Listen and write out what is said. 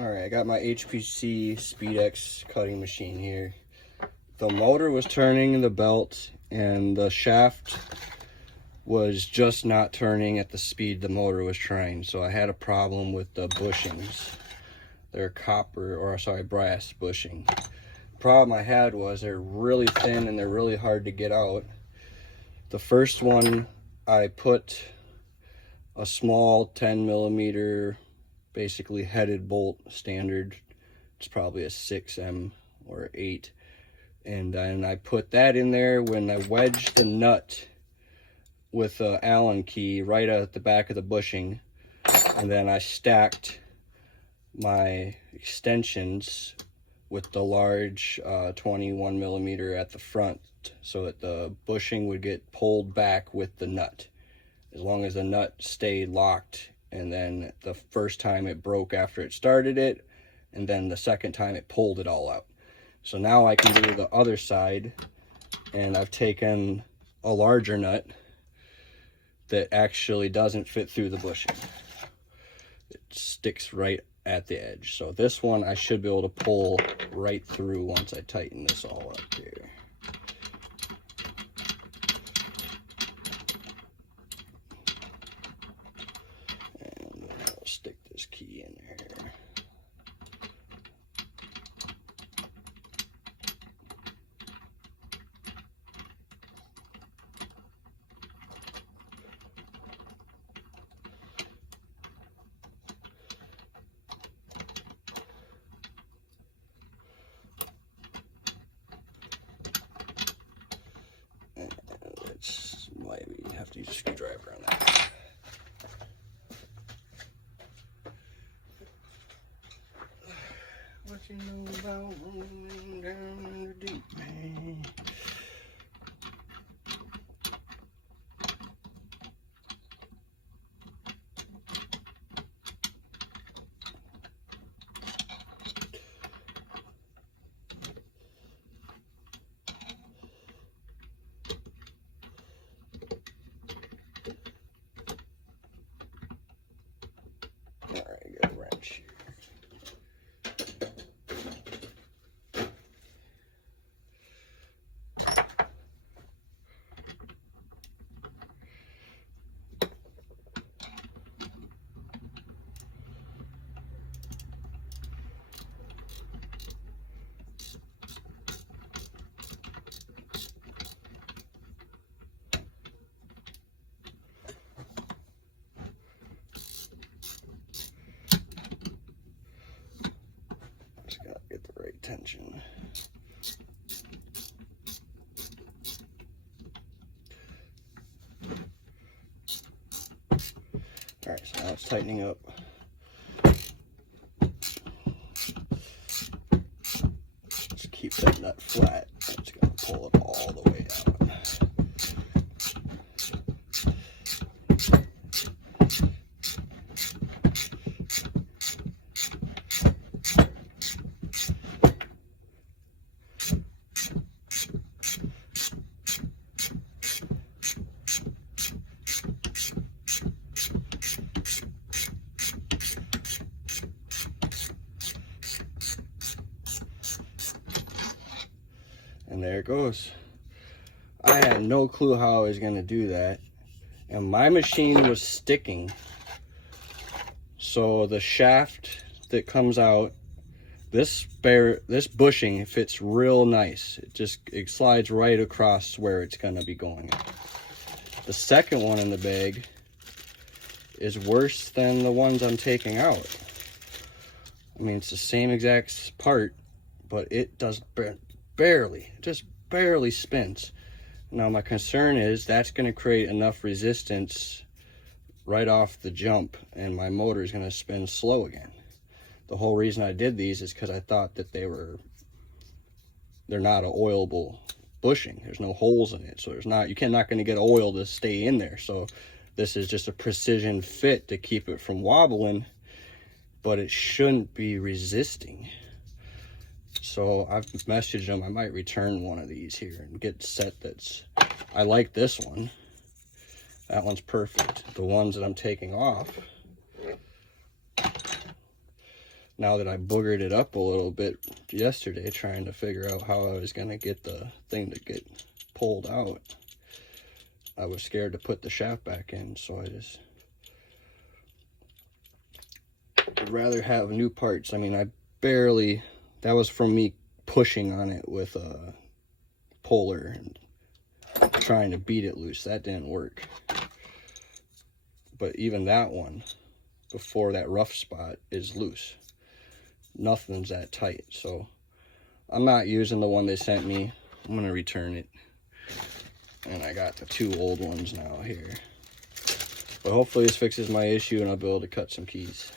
Alright, I got my HPC Speedex cutting machine here. The motor was turning the belt and the shaft was just not turning at the speed the motor was trying. So I had a problem with the bushings. They're brass bushing. The problem I had was they're really thin and they're really hard to get out. The first one, I put a small 10 millimeter basically headed bolt standard. It's probably a 6M or 8, and then I put that in there. When I wedged the nut with a Allen key right at the back of the bushing, and then I stacked my extensions with the large 21 millimeter at the front so that the bushing would get pulled back with the nut as long as the nut stayed locked. And then the first time it broke after it started it, and then the second time it pulled it all out. So now I can do the other side, and I've taken a larger nut that actually doesn't fit through the bushing. It sticks right at the edge. So this one I should be able to pull right through once I tighten this all up here. Stick this key in there. And let's maybe have to use a screwdriver on that. What you know about rolling down in the deep, man? All right, got a wrench here. Get the right tension. All right, so now it's tightening up. Just keep that nut flat. It's gonna pull it all the way out. And there it goes. I had no clue how I was going to do that. And my machine was sticking. So the shaft that comes out, this bushing fits real nice. It slides right across where it's going to be going. The second one in the bag is worse than the ones I'm taking out. I mean, it's the same exact part, but it does just barely spins. Now my concern is that's going to create enough resistance right off the jump and my motor is going to spin slow again. The whole reason I did these is because I thought that they're not an oilable bushing. There's no holes in it, so you're not going to get oil to stay in there. So this is just a precision fit to keep it from wobbling, but it shouldn't be resisting. So I've messaged them. I might return one of these here and get a set that's, I like this one. That one's perfect. The ones that I'm taking off, now that I boogered it up a little bit yesterday, trying to figure out how I was going to get the thing to get pulled out, I was scared to put the shaft back in, so I just would rather have new parts. I mean, that was from me pushing on it with a puller and trying to beat it loose. That didn't work. But even that one, before that rough spot, is loose. Nothing's that tight, so I'm not using the one they sent me. I'm gonna return it. And I got the 2 old ones now here. But hopefully this fixes my issue and I'll be able to cut some keys.